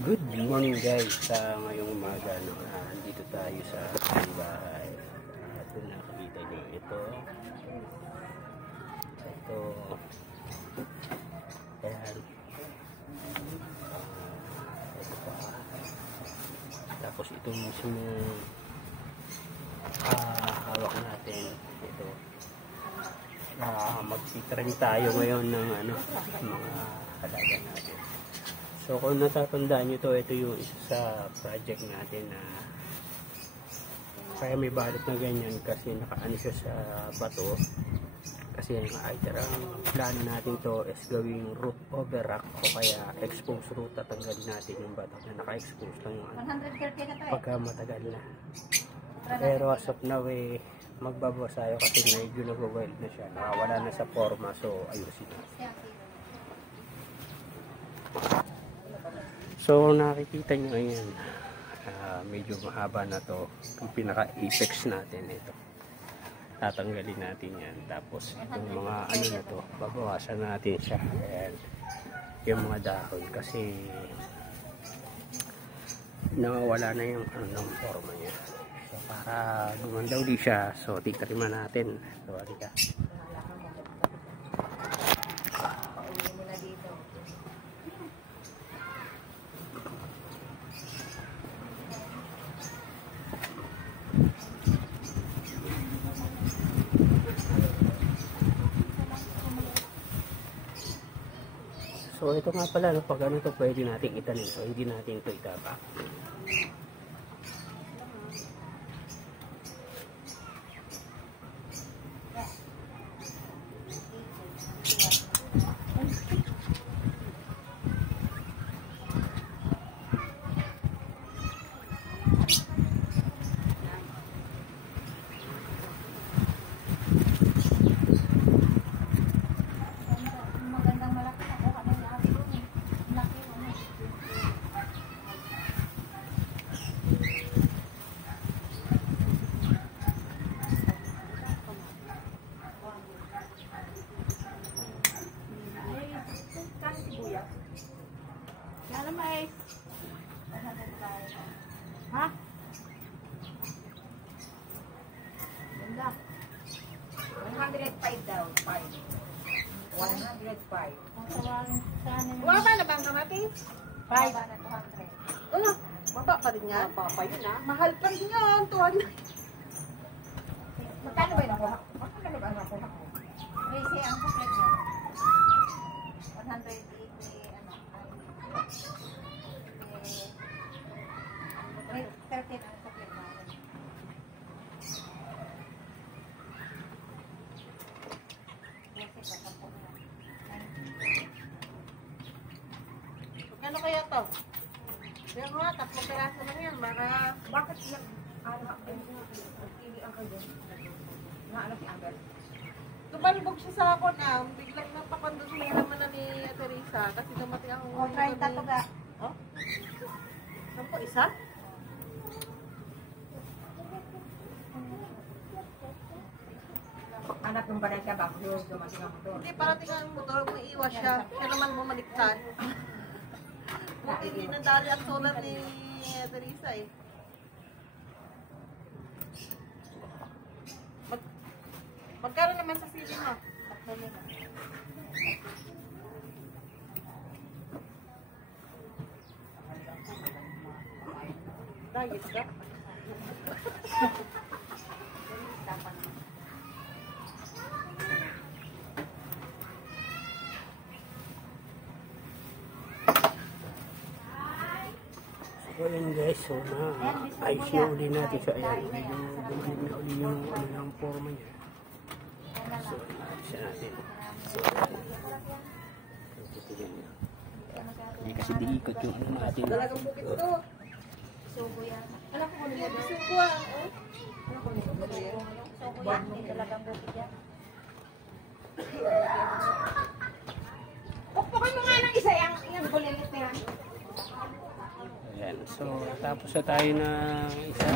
Good morning guys, sa ngayong umaga andito tayo sa ating bahay. At kung nakikita nyo ito ayan, ito pa, tapos ito mismo hawak natin ito. Magtitrim tayo ngayon ng mga halaga natin. So kung natatandaan nyo to, ito yung isa sa project natin na kaya may balot na ganyan kasi nakaano siya sa bato. Kasi either ang plano natin to is gawing root over rock o kaya exposed root, tatanggalin natin yung bato na naka-expose lang yung pagka matagal na. Pero as of now magbabawas tayo kasi medyo nag-wild na siya, nakawala na sa forma, so ayusin na. So nakikita nyo ayan, medyo mahaba na to, yung pinaka-apex natin ito. Tatanggalin natin yan, tapos itong mga na to, babawasan natin siya. Ayan, yung mga dahon kasi nawawala na yung ng forma niya. So para gumanda ulit siya, so titriman natin. So halika. So ito nga pala, pag ano to pwede natin itanim, so hindi natin ito itapak. Ha? Ganda. 105 daw. 5. 105. Baba na ba ang kamatis? 5. Oh, baba pa rin yan. Baba pa yun, ha? Mahal pa rin yan. Tuwan. Magkano ba yung nakuha? Magkano ba ang nakuha ko? Kasi ang complete mo. 180, may 13 ang complete mo. Magkano kaya to? Kaya nga, 3 peraso lang yan. Bakit yan? Pili ang kayo. Naano si Amber? Tumalbog siya sa ako na. Biglang napakondos mo naman na ni Teresa. Kasi dumating ako. O, try tato ga. Oh? Saan po? Isa? Anak ng banay ka ba? Dumating ang motor. Hindi, parating ang motor. Umiiwas siya. Siya naman bumaliktad. Buti hindi nadali ang solar ni Teresa eh. Magkano naman sa sili mo? Diet ka? So ayan guys, so ayos na uli natin siya. Ayan, medyo bumalik na uli yung ng forma niya. So ayos natin. So hindi kasi diikot yung natin. Talagang bukit to. Subo yan. Alam ko kung ano suko ah. Ano kung ito ba yan? Subo yan. Hindi talagang bukit yan. Pukpukin mo nga ng isa yung bulilit na yan. Ayan, so tapos na tayo ng isa.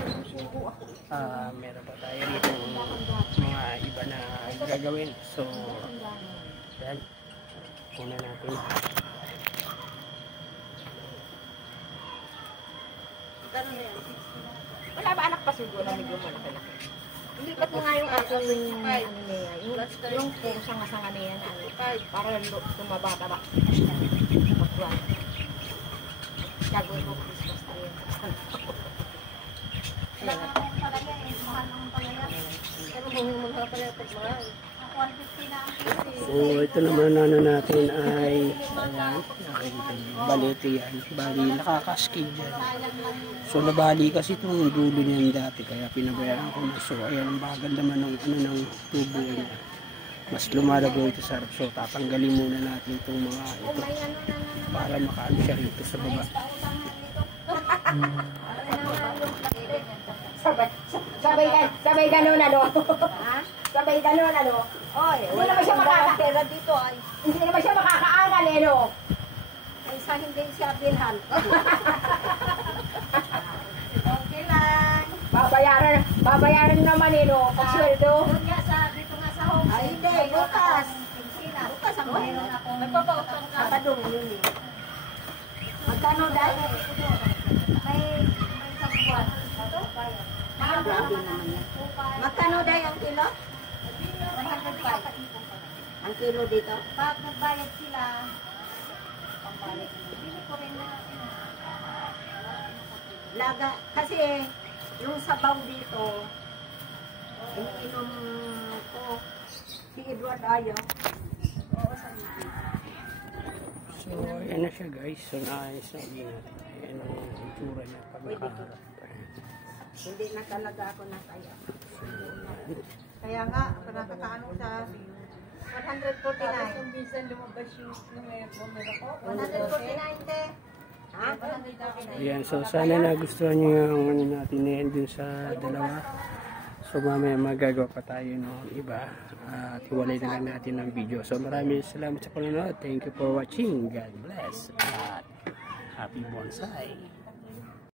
Meron pa tayo dito mga iba na gagawin. So ayan, una natin. Magkano na yan? Wala ba anak pa siguro na medyo malaki-laki? Hindi ba't mo nga yung aso yung ano niya, yung pong sanga-sanga niya na ano, para tumaba-taba. Magwan. Gagawin mo Christmas tree. Wala nga akong palaya eh. Mahal akong palaya. Pero buhin mo na palaya pag mahal. 150 na ang kilo. So ito naman ano natin ay ayan, balete yan. Bali nakakaskid yan. So nabali kasi itong dulo niyan dati kaya pinabayaan ko na. So ayan ang bagal naman ng ano ng tubo niya. Mas lumalago ito sa harap. So tatanggalin muna natin itong mga ito para makaano siya rito sa baba. Sabay ganun ano. Ha? Sabay ganun ano. Oy, hindi naman siya Pera dito ay. hindi naman siya makakaangal eh no. Ay sa hindi siya bilhan. Okay lang. Babayaran naman eh no. Pasweldo. Doon nga sa, dito nga sa home. Ay hindi, bukas. Bukas ang mayroon ako. Nagpapautang ka. Padung yun eh. Magkano dahil? May isang buwan. Grabe naman yan. Magkano dahil ang kilo? 105. Ang kilo dito? Pag nagbayad sila, pili ko rin na Laga. Kasi yung sabaw dito, iniinom ko si Edward ayaw. So ayan na siya guys. So naayos na ulit natin. Ayan ang itsura niya pag nakaharap. Hindi na talaga ako nasaya. kaya nga, nakakaano sa 149. Kung minsan lumabas yung numero ko. 149 te. Ha? 149. Ayan, so sana nagustuhan niyo yung ano natin na yan dun sa dalawa. So mamaya magagawa pa tayo ng iba at hiwalay na lang natin ng video. So maraming salamat sa panonood. Thank you for watching. God bless at happy bonsai.